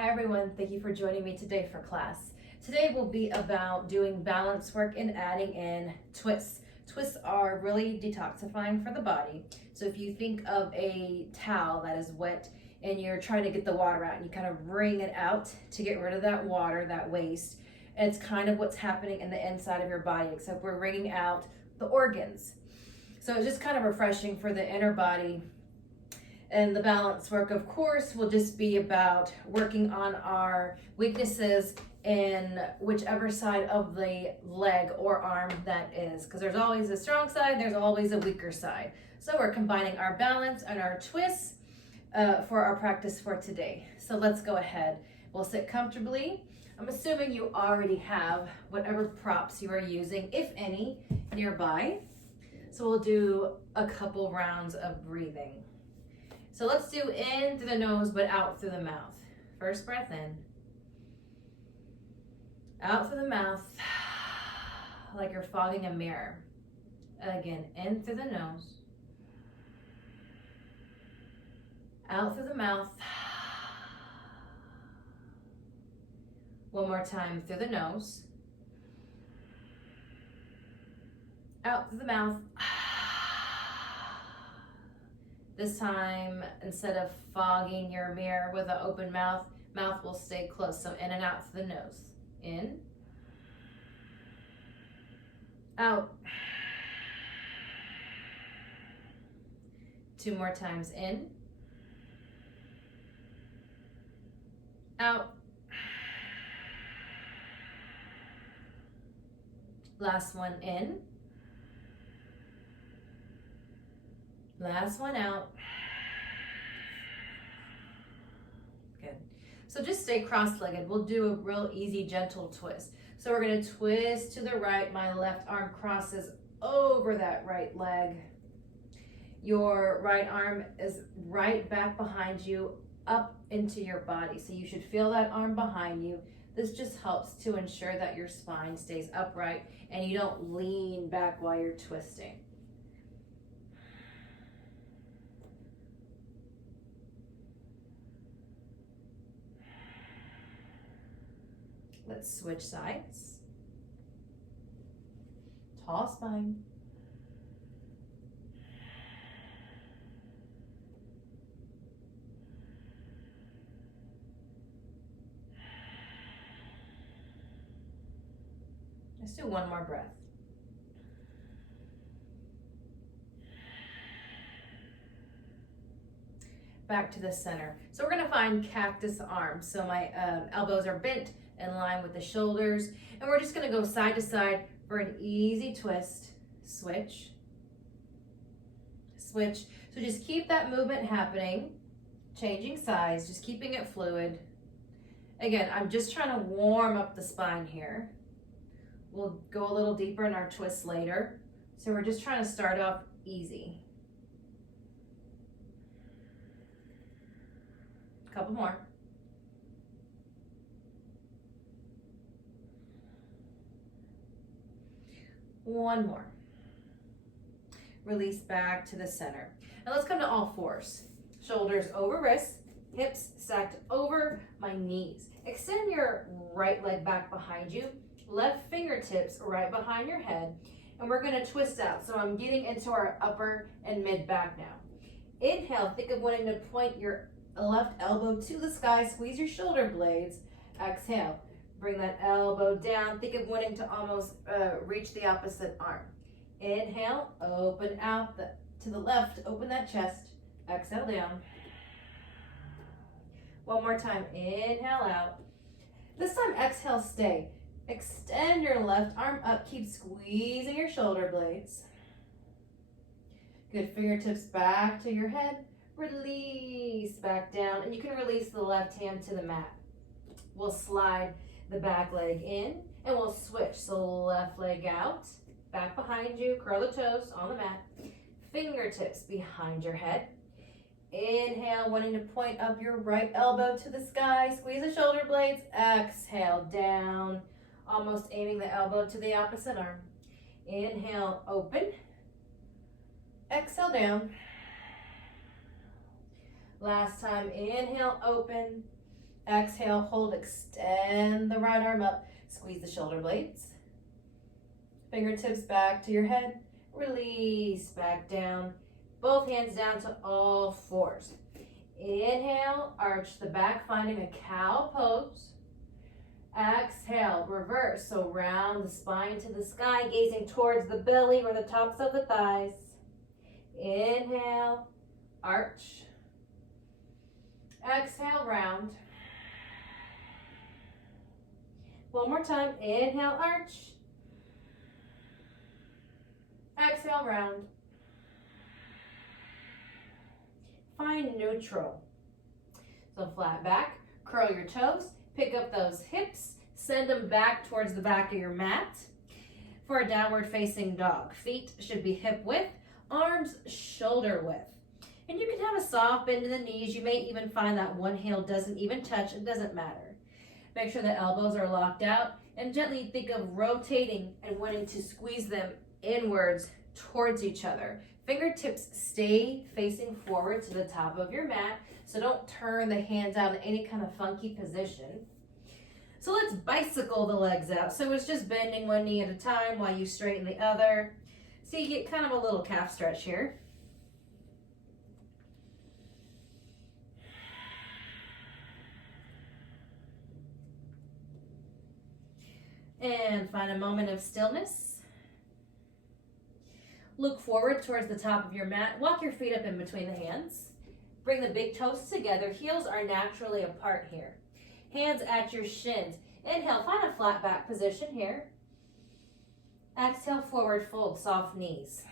Hi everyone, thank you for joining me today for class. Today will be about doing balance work and adding in twists. Twists are really detoxifying for the body. So if you think of a towel that is wet and you're trying to get the water out and you kind of wring it out to get rid of that water, that waste, it's kind of what's happening in the inside of your body, except we're wringing out the organs. So it's just kind of refreshing for the inner body. And the balance work, of course, will just be about working on our weaknesses in whichever side of the leg or arm that is, because there's always a strong side, there's always a weaker side. So we're combining our balance and our twists for our practice for today. So let's go ahead. We'll sit comfortably. I'm assuming you already have whatever props you are using, if any, nearby. So we'll do a couple rounds of breathing. So let's do in through the nose, but out through the mouth. First breath in. Out through the mouth, like you're fogging a mirror. Again, in through the nose. Out through the mouth. One more time through the nose. Out through the mouth. This time, instead of fogging your mirror with an open mouth, mouth will stay closed. So in and out through the nose. In. Out. Two more times in. Out. Last one in. Last one out. Good. So just stay cross-legged. We'll do a real easy, gentle twist. So we're going to twist to the right. My left arm crosses over that right leg. Your right arm is right back behind you, up into your body. So you should feel that arm behind you. This just helps to ensure that your spine stays upright and you don't lean back while you're twisting. Let's switch sides. Tall spine. Let's do one more breath. Back to the center. So we're going to find cactus arms. So my elbows are bent in line with the shoulders. And we're just going to go side to side for an easy twist. Switch. Switch. So just keep that movement happening. Changing sides, just keeping it fluid. Again, I'm just trying to warm up the spine here. We'll go a little deeper in our twists later. So we're just trying to start off easy. A couple more. One more. Release back to the center. Now let's come to all fours. Shoulders over wrists, hips stacked over my knees. Extend your right leg back behind you, left fingertips right behind your head, and we're going to twist out. So I'm getting into our upper and mid back now. Inhale, think of wanting to point your left elbow to the sky, squeeze your shoulder blades. Exhale. Bring that elbow down. Think of wanting to almost reach the opposite arm. Inhale, open out to the left, open that chest. Exhale down. One more time, inhale out. This time, exhale, stay. Extend your left arm up, keep squeezing your shoulder blades. Good, fingertips back to your head. Release back down, and you can release the left hand to the mat. We'll slide the back leg in, and we'll switch. So left leg out, back behind you, curl the toes on the mat, fingertips behind your head. Inhale, wanting to point up your right elbow to the sky, squeeze the shoulder blades. Exhale, down, almost aiming the elbow to the opposite arm. Inhale, open. Exhale, down. Last time, inhale, open. Exhale, hold, extend the right arm up, squeeze the shoulder blades. Fingertips back to your head, release back down. Both hands down to all fours. Inhale, arch the back, finding a cow pose. Exhale, reverse, so round the spine to the sky, gazing towards the belly or the tops of the thighs. Inhale, arch. Exhale, round. One more time, inhale, arch. Exhale, round. Find neutral. So flat back, curl your toes, pick up those hips, send them back towards the back of your mat. For a downward facing dog, feet should be hip width, arms shoulder width. And you can have a soft bend in the knees. You may even find that one heel doesn't even touch. It doesn't matter. Make sure the elbows are locked out and gently think of rotating and wanting to squeeze them inwards towards each other. Fingertips stay facing forward to the top of your mat, so don't turn the hands out in any kind of funky position. So let's bicycle the legs out. So it's just bending one knee at a time while you straighten the other. So you get kind of a little calf stretch here. And find a moment of stillness. Look forward towards the top of your mat. Walk your feet up in between the hands. Bring the big toes together. Heels are naturally apart here. Hands at your shins. Inhale, find a flat back position here. Exhale, forward fold, soft knees.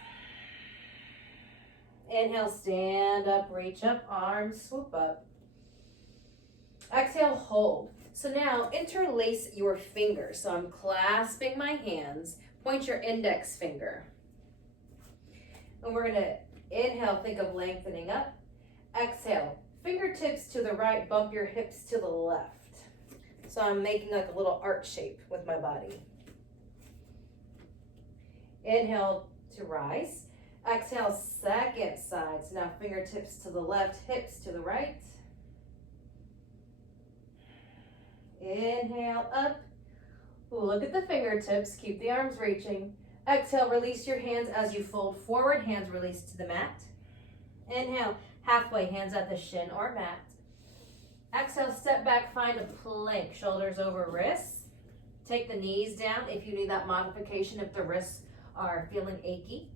Inhale, stand up, reach up, arms swoop up. Exhale, hold. So now interlace your fingers. So I'm clasping my hands. Point your index finger. And we're gonna inhale, think of lengthening up. Exhale, fingertips to the right, bump your hips to the left. So I'm making like a little arch shape with my body. Inhale to rise. Exhale, second side. So now fingertips to the left, hips to the right. Inhale up. Look at the fingertips, keep the arms reaching. Exhale, release your hands as you fold forward, hands release to the mat. Inhale, halfway, hands at the shin or mat. Exhale, step back, find a plank, shoulders over wrists. Take the knees down if you need that modification, if the wrists are feeling achy.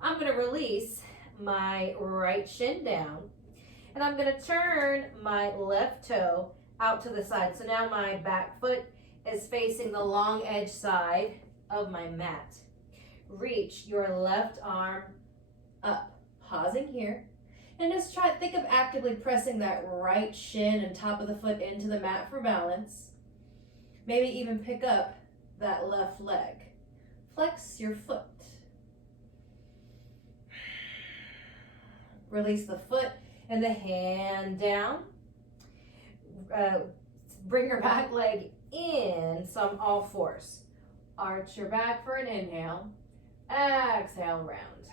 I'm gonna release my right shin down, and I'm gonna turn my left toe out to the side. So now my back foot is facing the long edge side of my mat. Reach your left arm up, pausing here, and just think of actively pressing that right shin and top of the foot into the mat for balance. Maybe even pick up that left leg. Flex your foot. Release the foot and the hand down. Bring your back leg in, so I'm all fours. Arch your back for an inhale. Exhale, round.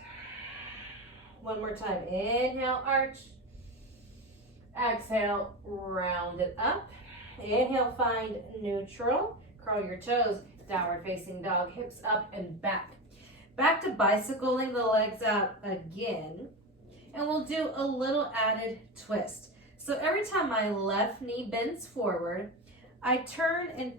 One more time. Inhale, arch. Exhale, round it up. Inhale, find neutral. Curl your toes. Downward facing dog, hips up and back. Back to bicycling the legs out again. And we'll do a little added twist. So every time my left knee bends forward, I turn and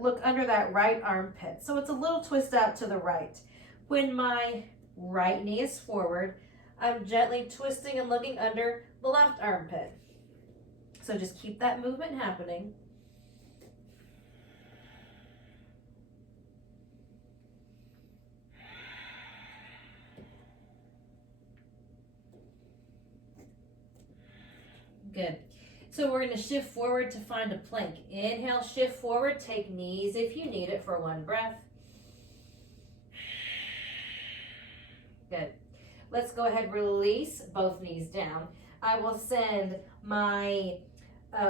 look under that right armpit. So it's a little twist out to the right. When my right knee is forward, I'm gently twisting and looking under the left armpit. So just keep that movement happening. Good. So we're going to shift forward to find a plank. Inhale, shift forward, take knees if you need it for one breath. Good. Let's go ahead, release both knees down. I will send my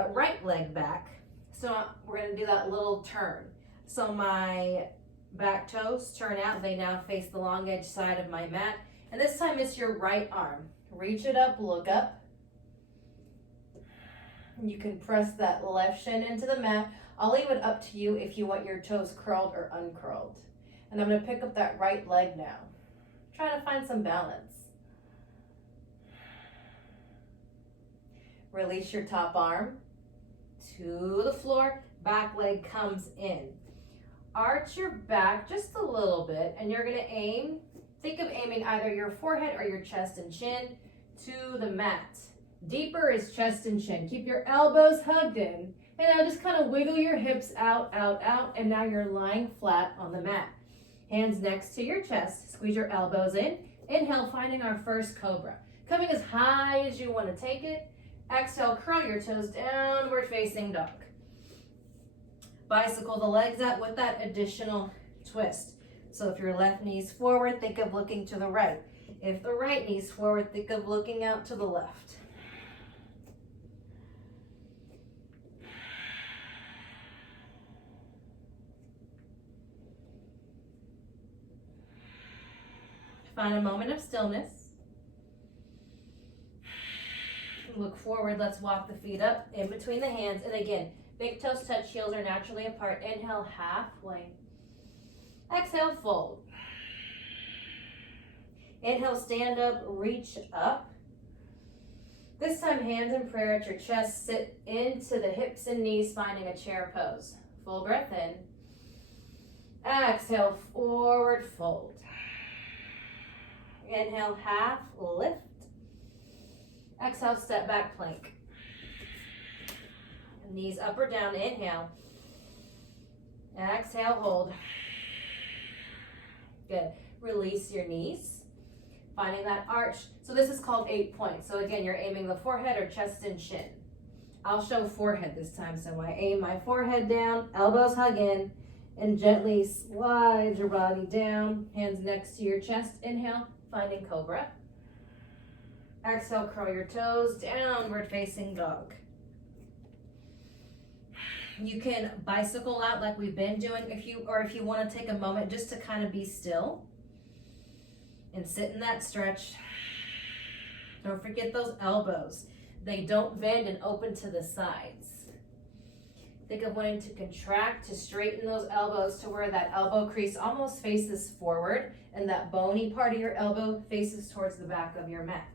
right leg back. So we're going to do that little turn. So my back toes turn out. They now face the long edge side of my mat. And this time it's your right arm. Reach it up, look up. You can press that left shin into the mat. I'll leave it up to you if you want your toes curled or uncurled. And I'm going to pick up that right leg now. Try to find some balance. Release your top arm to the floor. Back leg comes in. Arch your back just a little bit, and you're going to aim. Think of aiming either your forehead or your chest and chin to the mat. Deeper is chest and chin. Keep your elbows hugged in. And now just kind of wiggle your hips out, out, out. And now you're lying flat on the mat. Hands next to your chest. Squeeze your elbows in. Inhale, finding our first cobra. Coming as high as you want to take it. Exhale, curl your toes, downward facing dog. Bicycle the legs out with that additional twist. So if your left knee's forward, think of looking to the right. If the right knee's forward, think of looking out to the left. Find a moment of stillness. Look forward. Let's walk the feet up in between the hands. And again, big toes touch, heels are naturally apart. Inhale, halfway. Exhale, fold. Inhale, stand up, reach up. This time, hands in prayer at your chest. Sit into the hips and knees, finding a chair pose. Full breath in. Exhale, forward fold. Inhale, half lift. Exhale, step back plank. Knees up or down, inhale. Exhale, hold. Good. Release your knees. Finding that arch. So this is called 8 points. So again, you're aiming the forehead or chest and chin. I'll show forehead this time. So I aim my forehead down, elbows hug in, and gently slide your body down. Hands next to your chest. Inhale, finding cobra. Exhale, curl your toes, downward facing dog. You can bicycle out like we've been doing if you want to take a moment just to kind of be still and sit in that stretch. Don't forget those elbows. They don't bend and open to the sides. Think of wanting to contract to straighten those elbows to where that elbow crease almost faces forward and that bony part of your elbow faces towards the back of your mat.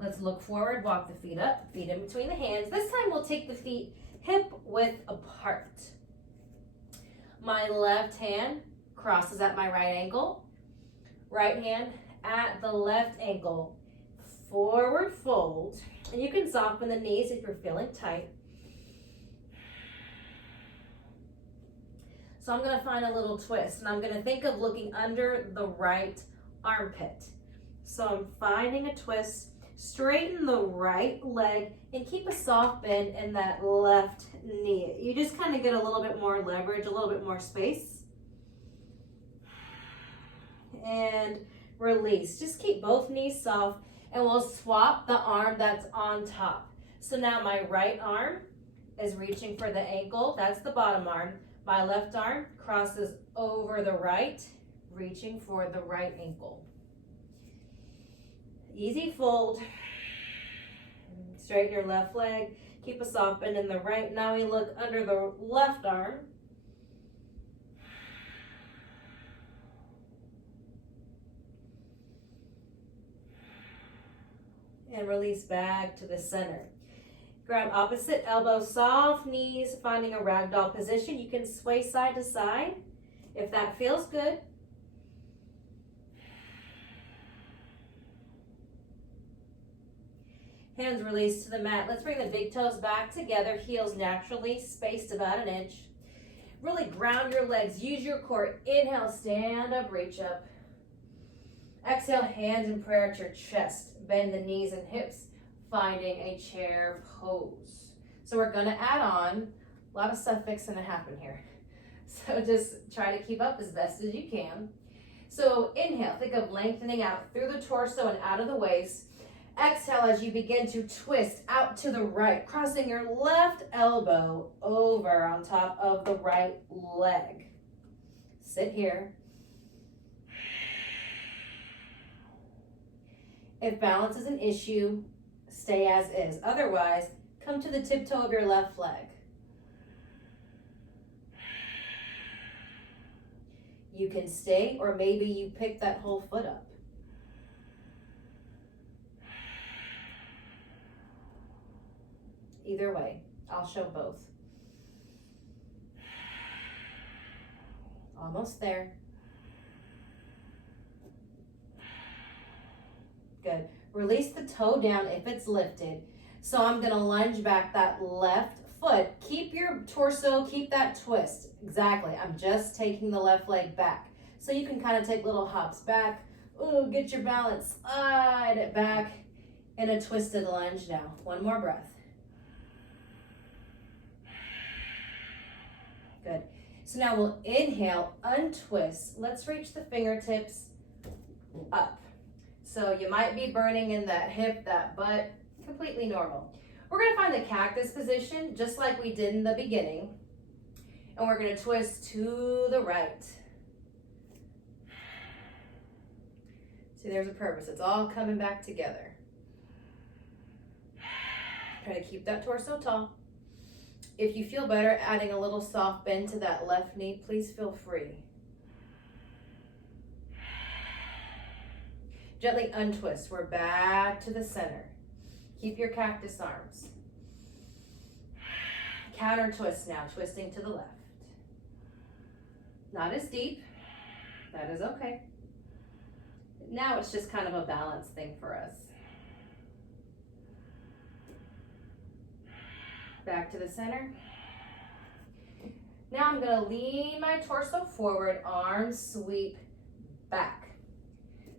Let's look forward, walk the feet up, feet in between the hands. This time we'll take the feet hip width apart. My left hand crosses at my right ankle. Right hand at the left ankle. Forward fold. And you can soften the knees if you're feeling tight. So I'm going to find a little twist. And I'm going to think of looking under the right armpit. So I'm finding a twist. Straighten the right leg and keep a soft bend in that left knee. You just kind of get a little bit more leverage, a little bit more space. And release. Just keep both knees soft and we'll swap the arm that's on top. So now my right arm is reaching for the ankle. That's the bottom arm. My left arm crosses over the right, reaching for the right ankle. Easy fold. Straighten your left leg. Keep a soft bend in the right. Now we look under the left arm. And release back to the center. Grab opposite elbow, soft knees, finding a ragdoll position. You can sway side to side if that feels good. Hands released to the mat. Let's bring the big toes back together. Heels naturally spaced about an inch. Really ground your legs. Use your core. Inhale, stand up, reach up. Exhale, hands in prayer at your chest. Bend the knees and hips, finding a chair pose. So we're going to add on a lot of stuff fixing to happen here. So just try to keep up as best as you can. So inhale, think of lengthening out through the torso and out of the waist. Exhale as you begin to twist out to the right, crossing your left elbow over on top of the right leg. Sit here. If balance is an issue, stay as is. Otherwise, come to the tiptoe of your left leg. You can stay, or maybe you pick that whole foot up. Either way, I'll show both. Almost there. Good. Release the toe down if it's lifted. So I'm gonna lunge back that left foot. Keep your torso, keep that twist. Exactly, I'm just taking the left leg back. So you can kind of take little hops back. Ooh, get your balance, slide it back in a twisted lunge now. One more breath. Good. So now we'll inhale, untwist. Let's reach the fingertips up. So you might be burning in that hip, that butt, completely normal. We're gonna find the cactus position, just like we did in the beginning. And we're gonna twist to the right. See, there's a purpose. It's all coming back together. Try to keep that torso tall. If you feel better adding a little soft bend to that left knee, please feel free. Gently untwist. We're back to the center. Keep your cactus arms. Counter twist now, twisting to the left. Not as deep. That is okay. Now it's just kind of a balance thing for us. Back to the center. Now I'm gonna lean my torso forward, arms sweep back.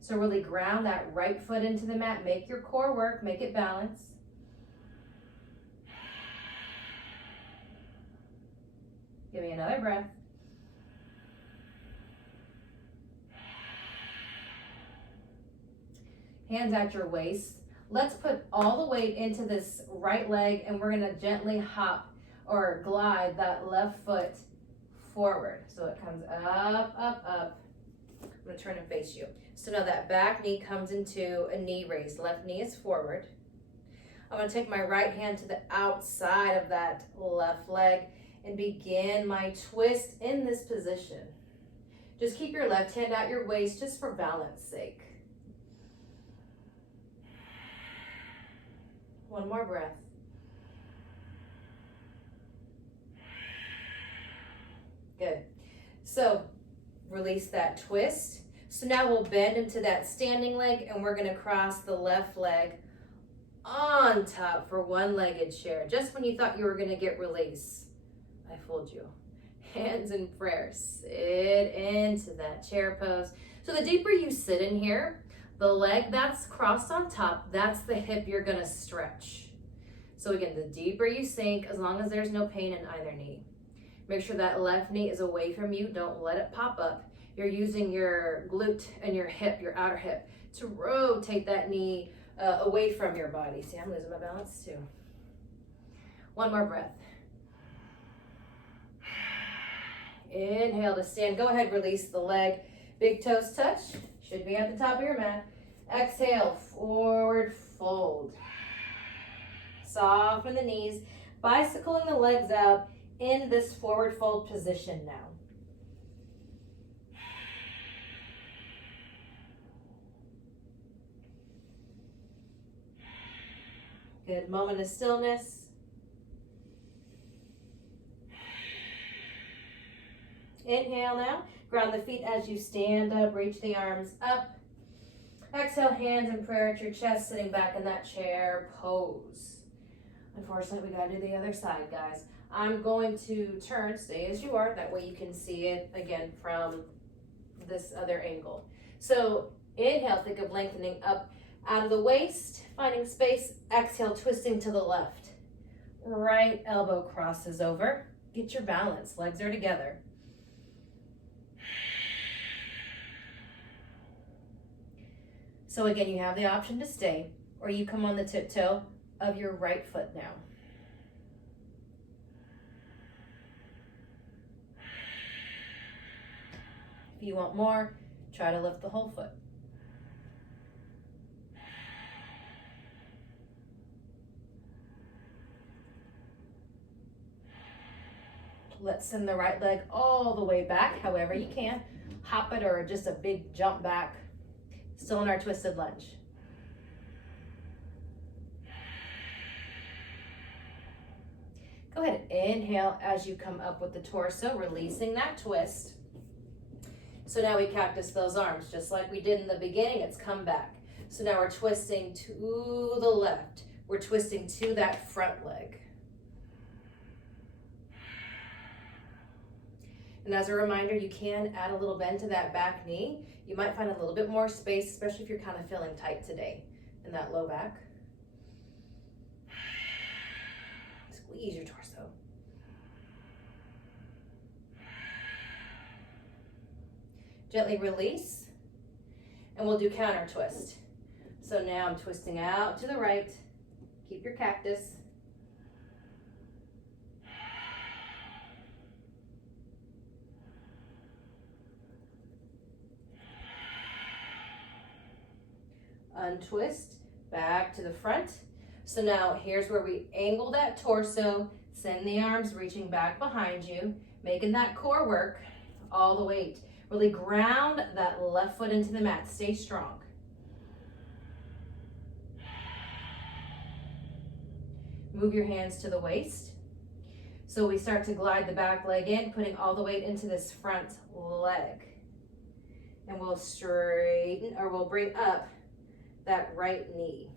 So really ground that right foot into the mat. Make your core work, make it balance. Give me another breath. Hands at your waist. Let's put all the weight into this right leg and we're gonna gently hop or glide that left foot forward. So it comes up, up, up. I'm gonna turn and face you. So now that back knee comes into a knee raise. Left knee is forward. I'm gonna take my right hand to the outside of that left leg and begin my twist in this position. Just keep your left hand at your waist just for balance sake. One more breath. Good. So release that twist. So now we'll bend into that standing leg and we're gonna cross the left leg on top for one-legged chair. Just when you thought you were gonna get release, I fooled you. Hands in prayer, sit into that chair pose. So the deeper you sit in here, the leg that's crossed on top, that's the hip you're gonna stretch. So again, the deeper you sink, as long as there's no pain in either knee. Make sure that left knee is away from you. Don't let it pop up. You're using your glute and your hip, your outer hip, to rotate that knee away from your body. See, I'm losing my balance too. One more breath. Inhale to stand. Go ahead, release the leg. Big toes touch. Should be at the top of your mat. Exhale, forward fold. Soften the knees. Bicycling the legs out in this forward fold position now. Good. Moment of stillness. Inhale now. Ground the feet as you stand up. Reach the arms up. Exhale, hands in prayer at your chest, sitting back in that chair pose. Unfortunately, we gotta do the other side, guys. I'm going to turn, stay as you are. That way you can see it again from this other angle. So inhale, think of lengthening up out of the waist, finding space. Exhale, twisting to the left. Right elbow crosses over. Get your balance, legs are together. So again, you have the option to stay, or you come on the tiptoe of your right foot now. If you want more, try to lift the whole foot. Let's send the right leg all the way back, however you can. Hop it or just a big jump back. Still in our twisted lunge. Go ahead, inhale as you come up with the torso, releasing that twist. So now we cactus those arms, just like we did in the beginning, it's come back. So now we're twisting to the left. We're twisting to that front leg. And as a reminder, you can add a little bend to that back knee. You might find a little bit more space, especially if you're kind of feeling tight today in that low back. Squeeze your torso. Gently release, and we'll do counter twist. So now I'm twisting out to the right. Keep your cactus. Untwist, back to the front. So now here's where we angle that torso, send the arms reaching back behind you, making that core work, all the weight. Really ground that left foot into the mat, stay strong. Move your hands to the waist. So we start to glide the back leg in, putting all the weight into this front leg. And we'll straighten, or we'll bring up that right knee.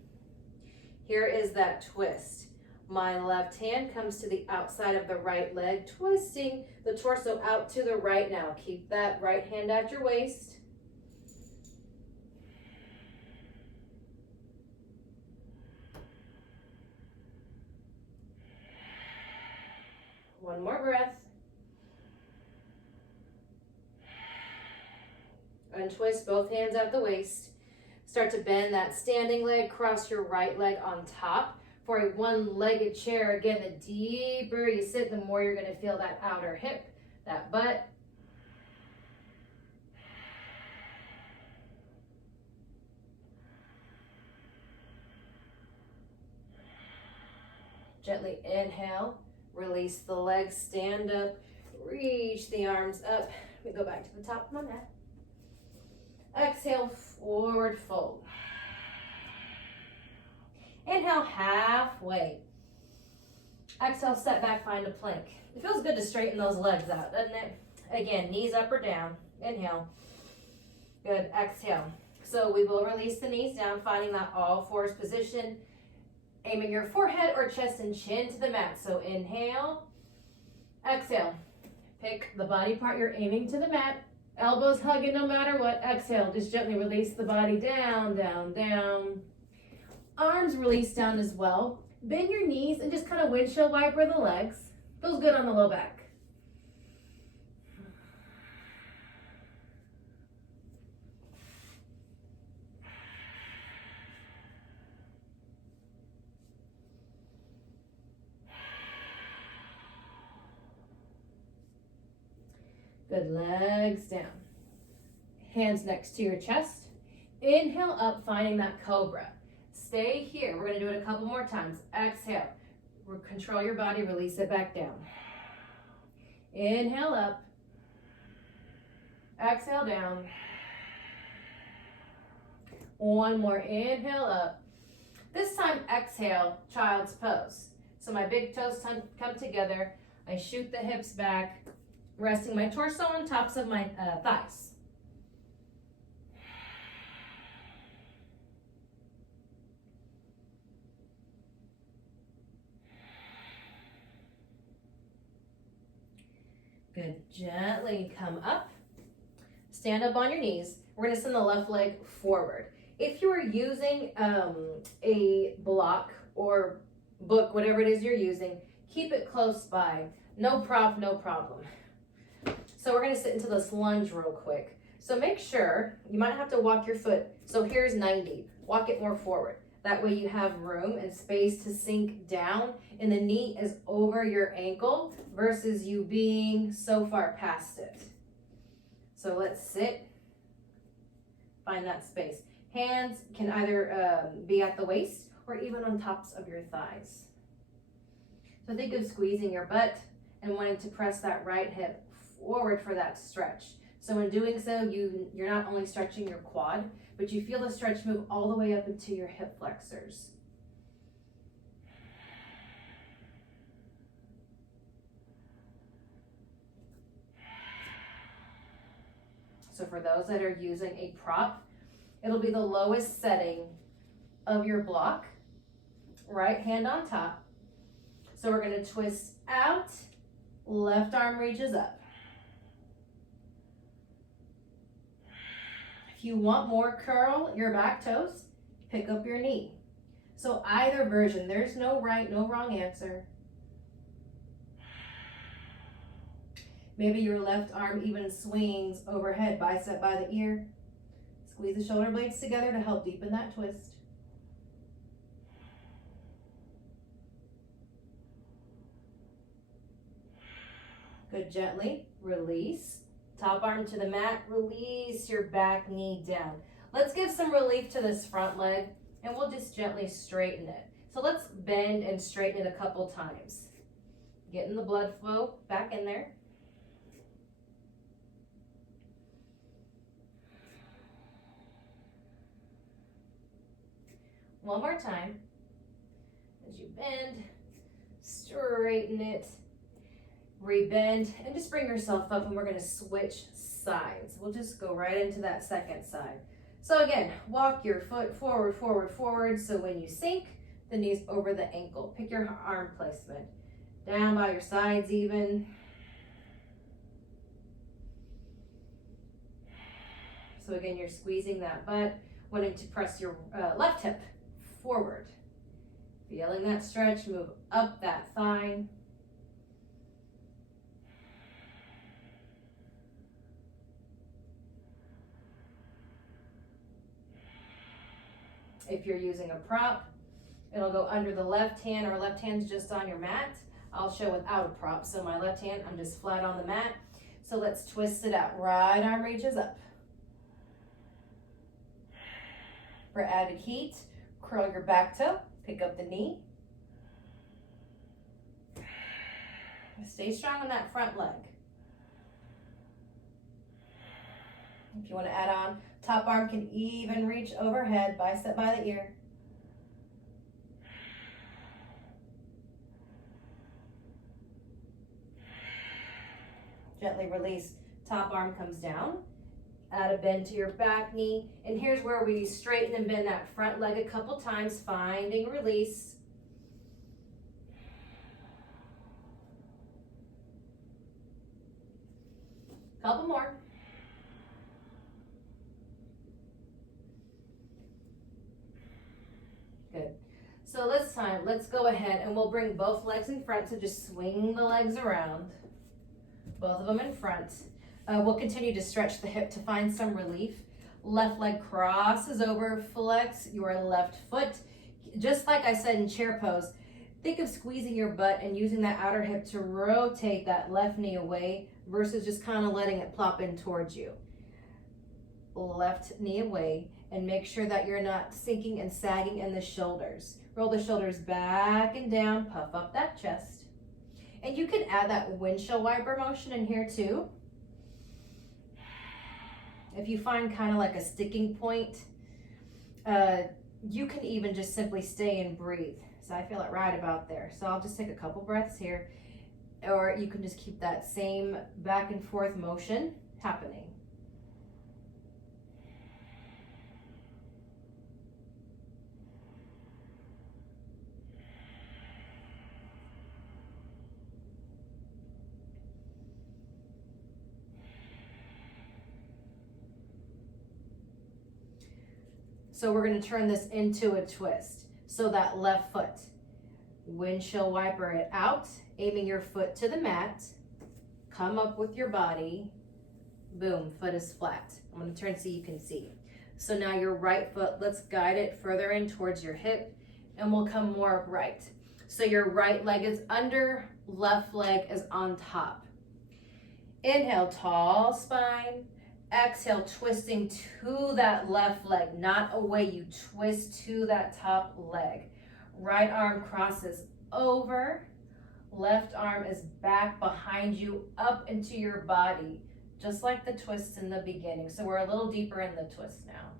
Here is that twist. My left hand comes to the outside of the right leg, twisting the torso out to the right now. Keep that right hand at your waist. One more breath. Untwist both hands at the waist. Start to bend that standing leg, cross your right leg on top for a one-legged chair. Again, the deeper you sit, the more you're going to feel that outer hip, that butt. Gently inhale, release the legs, stand up, reach the arms up. Let me go back to the top of my mat. Exhale, forward fold. Inhale, halfway. Exhale, step back, find a plank. It feels good to straighten those legs out, doesn't it? Again, knees up or down. Inhale. Good, exhale. So we will release the knees down, finding that all fours position. Aiming your forehead or chest and chin to the mat. So inhale, exhale. Pick the body part you're aiming to the mat. Elbows hugging no matter what. Exhale, just gently release the body down, down, down. Arms release down as well. Bend your knees and just kind of windshield wiper the legs. Feels good on the low back. Good, legs down. Hands next to your chest. Inhale up, finding that cobra. Stay here. We're going to do it a couple more times. Exhale. Control your body, release it back down. Inhale up. Exhale down. One more. Inhale up. This time, exhale, child's pose. So my big toes come together. I shoot the hips back, resting my torso on tops of my thighs. Good. Gently come up. Stand up on your knees. We're going to send the left leg forward. If you are using a block or book, whatever it is you're using, keep it close by. No problem. So we're going to sit into this lunge real quick. So make sure, you might have to walk your foot. So here's 90. Walk it more forward. That way you have room and space to sink down and the knee is over your ankle versus you being so far past it. So let's sit. Find that space. Hands can either be at the waist or even on tops of your thighs. So think of squeezing your butt and wanting to press that right hip forward for that stretch. So in doing so, you're not only stretching your quad, but you feel the stretch move all the way up into your hip flexors. So for those that are using a prop, it'll be the lowest setting of your block, right hand on top. So we're going to twist out, left arm reaches up. If you want more, curl your back toes, pick up your knee. So either version, there's no right, no wrong answer. Maybe your left arm even swings overhead, bicep by the ear. Squeeze the shoulder blades together to help deepen that twist. Good, gently release. Top arm to the mat, release your back knee down. Let's give some relief to this front leg and we'll just gently straighten it. So let's bend and straighten it a couple times. Getting the blood flow back in there. One more time. As you bend, straighten it, rebend, and just bring yourself up, and we're going to switch sides. We'll just go right into that second side. So again, walk your foot forward, forward, forward. So when you sink, the knee's over the ankle. Pick your arm placement. Down by your sides even. So again, you're squeezing that butt, wanting to press your left hip forward. Feeling that stretch, move up that thigh. If you're using a prop, it'll go under the left hand, or left hand's just on your mat. I'll show without a prop. So my left hand, I'm just flat on the mat. So let's twist it out. Right arm reaches up. For added heat, curl your back toe, pick up the knee. Stay strong on that front leg. If you want to add on, top arm can even reach overhead, bicep by the ear. Gently release, top arm comes down. Add a bend to your back knee. And here's where we straighten and bend that front leg a couple times, finding release. Couple more. Good. So this time, let's go ahead and we'll bring both legs in front. So just swing the legs around, both of them in front. We'll continue to stretch the hip to find some relief. Left leg crosses over, flex your left foot. Just like I said in chair pose, think of squeezing your butt and using that outer hip to rotate that left knee away versus just kind of letting it plop in towards you. Left knee away, and make sure that you're not sinking and sagging in the shoulders. Roll the shoulders back and down, puff up that chest. And you can add that windshield wiper motion in here too. If you find kind of like a sticking point, you can even just simply stay and breathe. So I feel it right about there. So I'll just take a couple breaths here, or you can just keep that same back and forth motion happening. So we're going to turn this into a twist. So that left foot, windshield wiper it out, aiming your foot to the mat, come up with your body, boom, foot is flat. I'm going to turn so you can see. So now your right foot, let's guide it further in towards your hip, and we'll come more upright. So your right leg is under, left leg is on top. Inhale, tall spine. Exhale, twisting to that left leg, not away. You twist to that top leg. Right arm crosses over, Left arm is back behind you, up into your body, just like the twist in the beginning. So we're a little deeper in the twist now.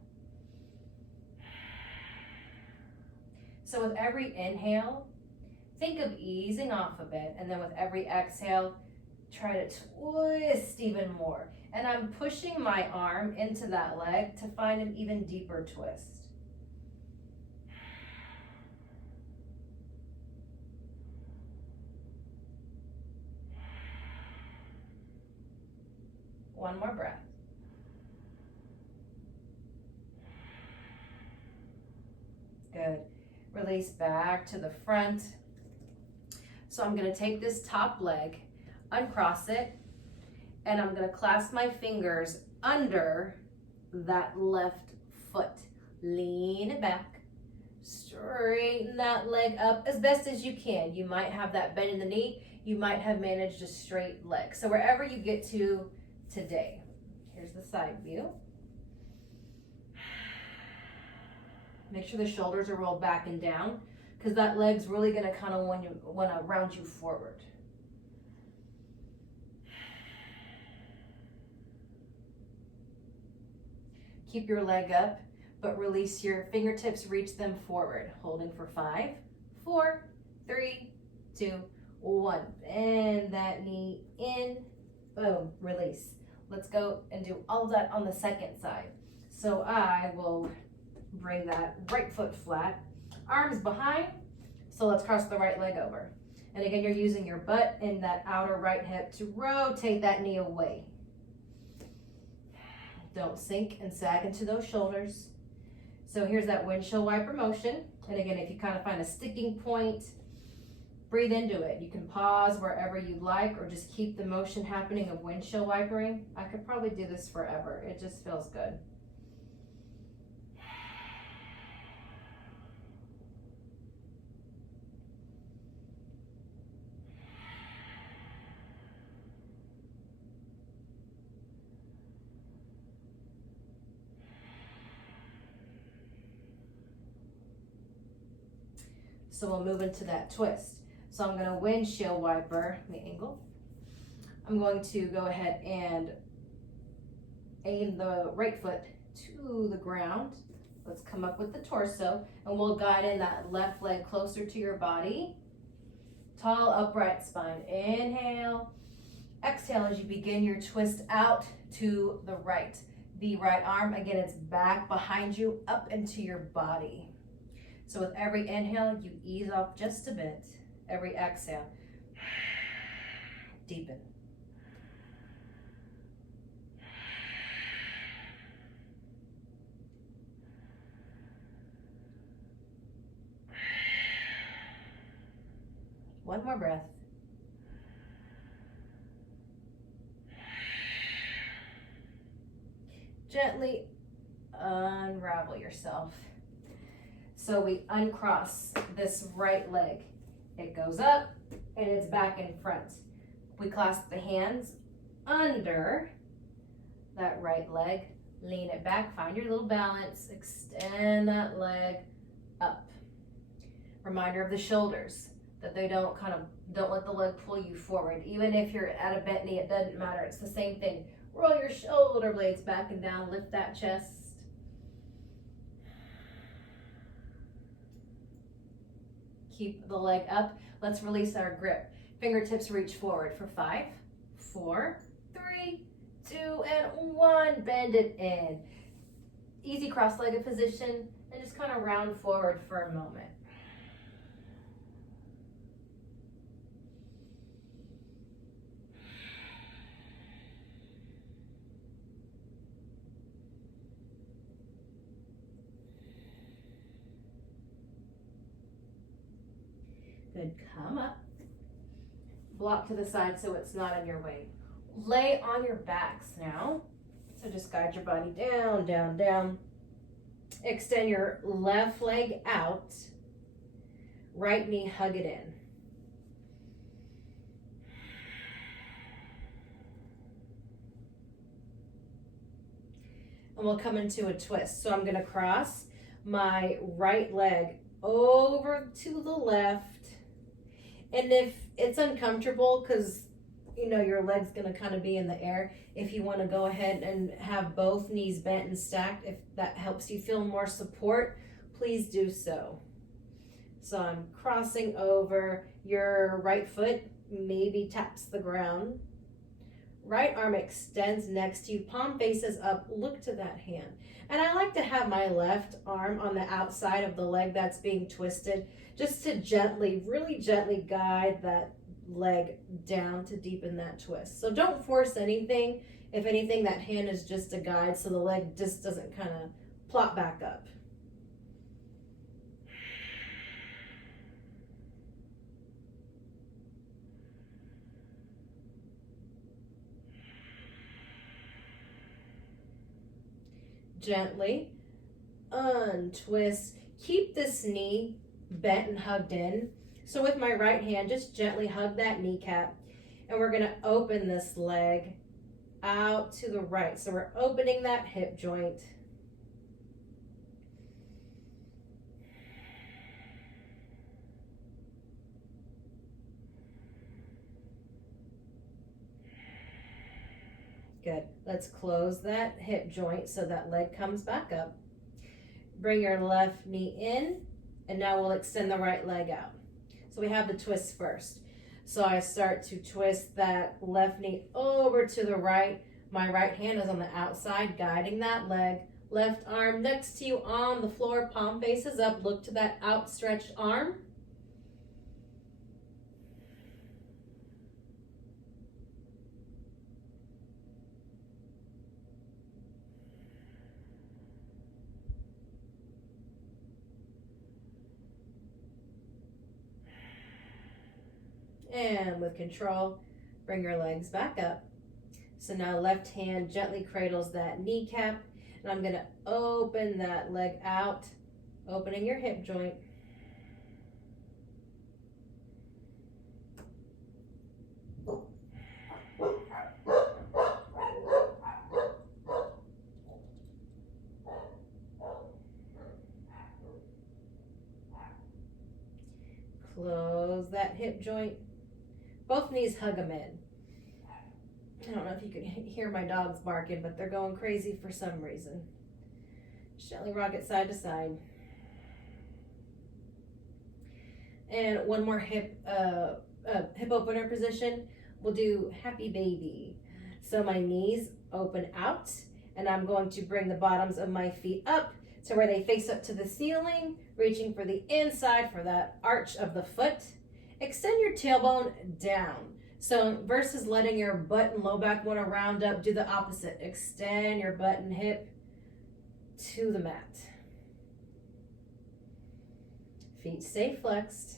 So with every inhale, think of easing off a bit, and then with every exhale, try to twist even more. And I'm pushing my arm into that leg to find an even deeper twist. One more breath. Good. Release back to the front. So I'm going to take this top leg, uncross it, and I'm going to clasp my fingers under that left foot. Lean it back. Straighten that leg up as best as you can. You might have that bend in the knee. You might have managed a straight leg. So wherever you get to today. Here's the side view. Make sure the shoulders are rolled back and down, because that leg's really going to kind of want to round you forward. Keep your leg up, but release your fingertips, reach them forward. Holding for 5, 4, 3, 2, 1. Bend that knee in. Boom, release. Let's go and do all of that on the second side. So I will bring that right foot flat, arms behind. So let's cross the right leg over. And again, you're using your butt and that outer right hip to rotate that knee away. Don't sink and sag into those shoulders. So here's that windshield wiper motion. And again, if you kind of find a sticking point, breathe into it. You can pause wherever you'd like, or just keep the motion happening of windshield wipering. I could probably do this forever. It just feels good. So we'll move into that twist. So I'm going to windshield wiper the angle. I'm going to go ahead and aim the right foot to the ground. Let's come up with the torso, and we'll guide in that left leg closer to your body. Tall, upright spine. Inhale. Exhale as you begin your twist out to the right. The right arm, again, it's back behind you, up into your body. So with every inhale, you ease off just a bit. Every exhale, deepen. One more breath. Gently unravel yourself. So we uncross this right leg. It goes up and it's back in front. We clasp the hands under that right leg. Lean it back, find your little balance, extend that leg up. Reminder of the shoulders, that they don't let the leg pull you forward. Even if you're at a bent knee, it doesn't matter. It's the same thing. Roll your shoulder blades back and down, lift that chest. Keep the leg up. Let's release our grip. Fingertips reach forward for 5, 4, 3, 2, and 1. Bend it in. Easy cross-legged position, and just kind of round forward for a moment. Good, come up. Block to the side so it's not in your way. Lay on your backs now. So just guide your body down, down, down. Extend your left leg out. Right knee, hug it in. And we'll come into a twist. So I'm gonna cross my right leg over to the left. And if it's uncomfortable, because you know your leg's going to kind of be in the air, if you want to go ahead and have both knees bent and stacked, if that helps you feel more support, please do so. So I'm crossing over, your right foot maybe taps the ground. Right arm extends next to you, palm faces up, look to that hand. And I like to have my left arm on the outside of the leg that's being twisted, just to gently, really gently guide that leg down to deepen that twist. So don't force anything. If anything, that hand is just a guide so the leg just doesn't kind of plop back up. Gently untwist. Keep this knee bent and hugged in. So with my right hand, just gently hug that kneecap, and we're going to open this leg out to the right. So we're opening that hip joint. Good. Let's close that hip joint so that leg comes back up. Bring your left knee in, and now we'll extend the right leg out. So we have the twist first. So I start to twist that left knee over to the right. My right hand is on the outside, guiding that leg. Left arm next to you on the floor, palm faces up. Look to that outstretched arm. And with control, bring your legs back up. So now left hand gently cradles that kneecap, and I'm going to open that leg out, opening your hip joint. Close that hip joint. Both knees hug them in. I don't know if you can hear my dogs barking, but they're going crazy for some reason. Gently rock it side to side. And one more hip opener position. We'll do happy baby. So my knees open out, and I'm going to bring the bottoms of my feet up to where they face up to the ceiling, reaching for the inside for that arch of the foot. Extend your tailbone down. So versus letting your butt and low back want to round up, do the opposite. Extend your butt and hip to the mat. Feet stay flexed.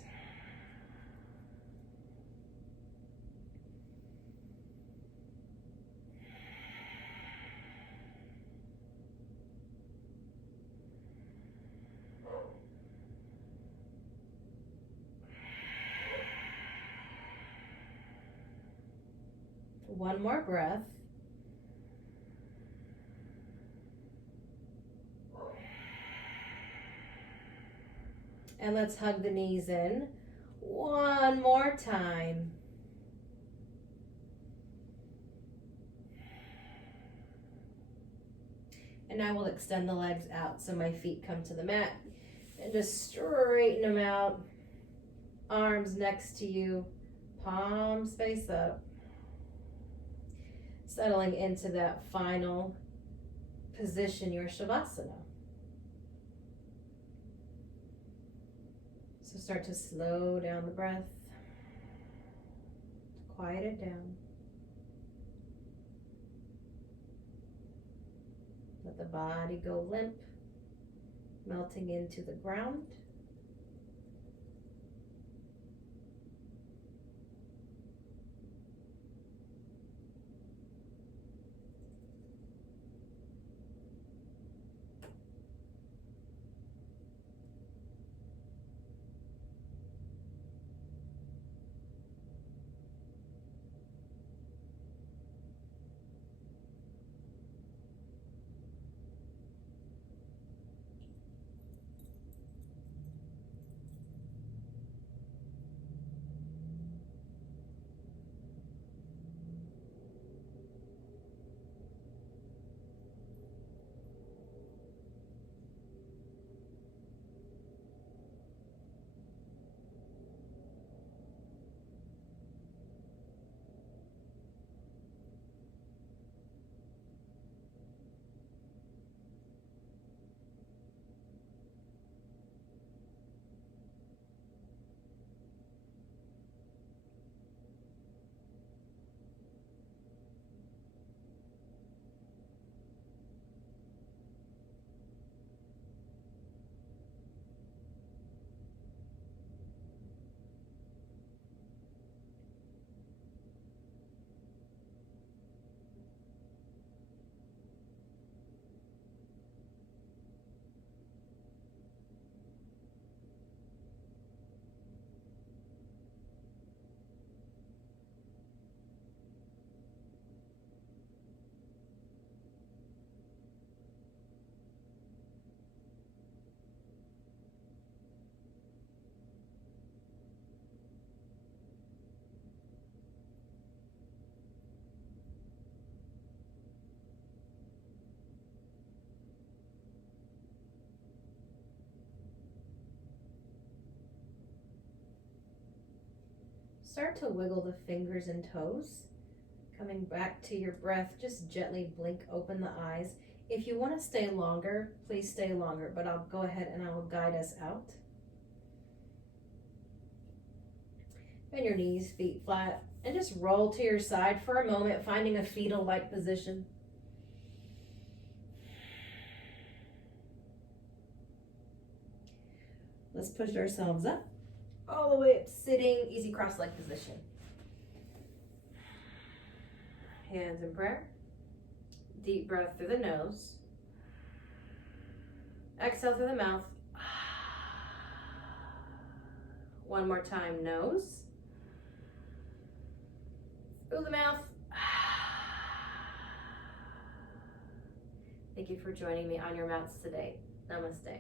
One more breath. And let's hug the knees in one more time. And now we'll extend the legs out so my feet come to the mat. And just straighten them out. Arms next to you. Palms face up. Settling into that final position, your Shavasana. So start to slow down the breath, quiet it down. Let the body go limp, melting into the ground. Start to wiggle the fingers and toes. Coming back to your breath, just gently blink open the eyes. If you want to stay longer, please stay longer, but I'll go ahead and I will guide us out. Bend your knees, feet flat, and just roll to your side for a moment, finding a fetal-like position. Let's push ourselves up, all the way up, sitting, easy cross-leg position. Hands in prayer. Deep breath through the nose. Exhale through the mouth. One more time, nose. Through the mouth. Thank you for joining me on your mats today. Namaste.